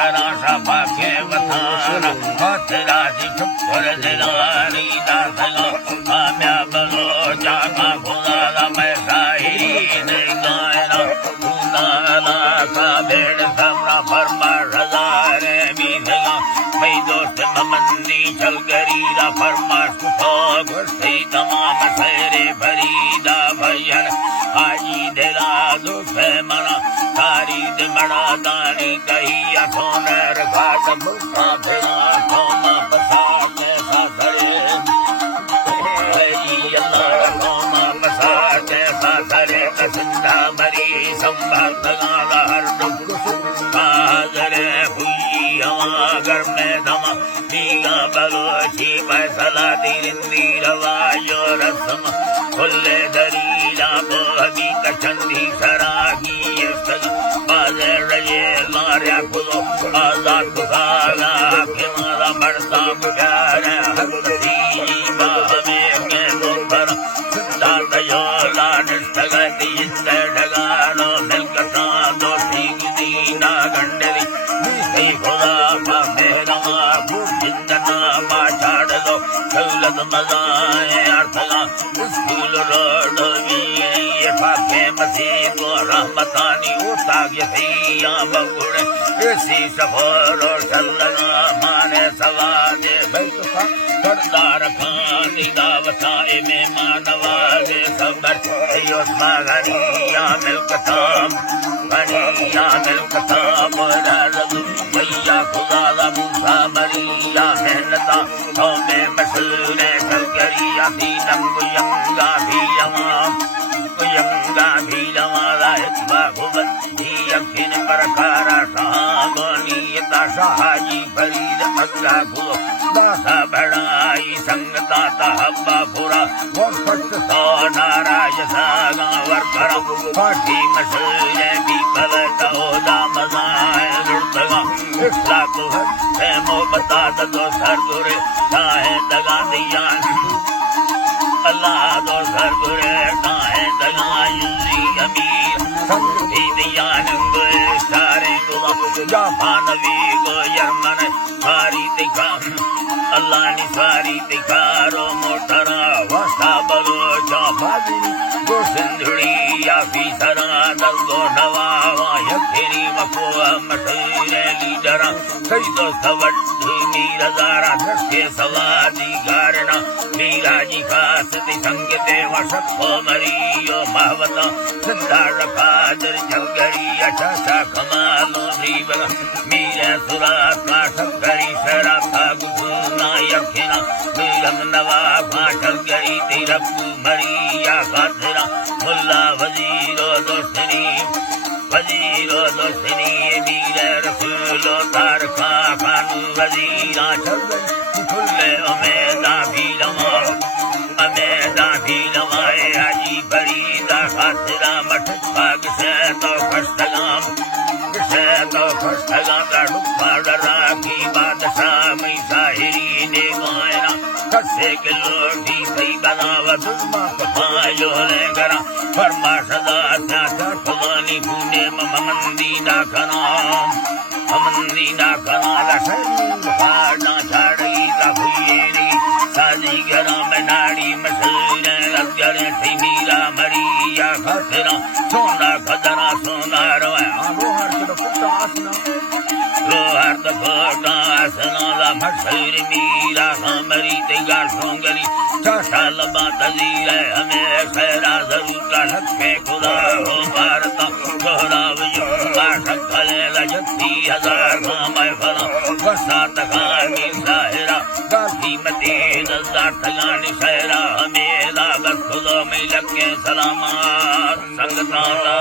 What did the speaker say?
सरा सभा के वथारा तेरा जी ठुकर दिलानी दासला आम्या बलो जाना खुदा मैं साही ने गायना खुदा का भेड़ समरा फरमा रजारे भी देगा मैं दोस्त ममंदी चल गरीरा फरमा सुखो गुस्से तमाम सेरे भरीदा भयन आजी दिला दुखे मना तारी दे मड़ा दानी कही अठोनर घाट मुखा फिरा सोना पसार में सासरे सोना पसार में सासरे कसिंदा मरी संभक्त गाला हर दुख सागरे हुई हमागर में धमा नीगा बलोची फैसला दिरिंदी रवायो रसम खुले दरीला बोहबी कचंदी सरागी बाजे रये लार्या खुदो आजाद खुदाला किमारा मरता प्यारे हकती बाहमे के दोपर दादयो लानिस्तगती इंदे ढगानो मिलकता दोस्ती गुदीना गंडली कई खुदा पापे रमा जिंदना माचाड़ दो सौलत मजाए अर्थगा स्कूल रोड वीरी पापे मसीह को रहमतानी उताग्य थिया बगुड़े इसी सफर और चलना माने सवादे बैठका सरदार खानी दावता में मानवाजे सबर योस्मा घनिया मिलकताम मोरा रजू भैया खुदा मूसा मरिया मेहनता हमें मसूरे करिया भी नंगु यंगा भी लवा बाहुबंदी अखिन प्रकारा सागनीयता सहाजी फरीद अग्गा भुलो दासा बड़ाई संगदाता हब्बा पुरा वफट तो नाराय सागा वर्करा पाठी मसूरे भी पलता होदा मजाए रुतगा इसला को है मोहब्बता दो सरगुरे चाहे दगा दिया अल्लाह दो सरगुरे चाहे दगा युजी अमीर संगी दिया नंग सारे को जापान वी को यमन सारी दिखा अल्लाह ने सारी दिखा रो मोटरा वसा बलो जापादी गो सिंधुड़ी या भी सरा दल्गो नवावा यखिरी मको मठीरे लीडरा कई तो सवट मीर जारा धक्के सवादी गारना मीरा जी खास ति संगते वशको मरियो महवता सिंधार खादर जलगरी अच्छा कमालो भीवरा मीरा सुरा काठक गरी सरा फागु नायकिना मीरम नवा काठक गरी तिरपु मरिया खादरा मुल्ला वजीरो दोस्तनी मीर रसूलो तारखा खानू वजीरा चल खुले अमेदा भी लवाए हाजी फरीदा खातिरा मठ भाग से तो खस्तगाम का डुप्पा डरा की बादशाह में साहिरी ने गायना कसे के लोटी सही बनावत पायो ले करा फरमा सदा स्यासा खुदानी भूने ममंदीना खना लसन भाड़ना झाड़ी का भुयेरी साजी घरा में नाड़ी मसूरे अगरे थी मीरा मरिया खतरा सोना खदरा सोना रोया लोहर द फोटा सनाला मसूर मीरा हमरी तिगार सोंगरी चाशा लबा तजीरे हमें खैरा जरूर का हक़ खुदा हो भारता दोहरा वजुगा ठक्कले लजती हजार मैं फला बसात खानी साहिरा गाजी मदीन जाठगानी खैरा हमें लाबत खुदा में लगे सलामत संगताला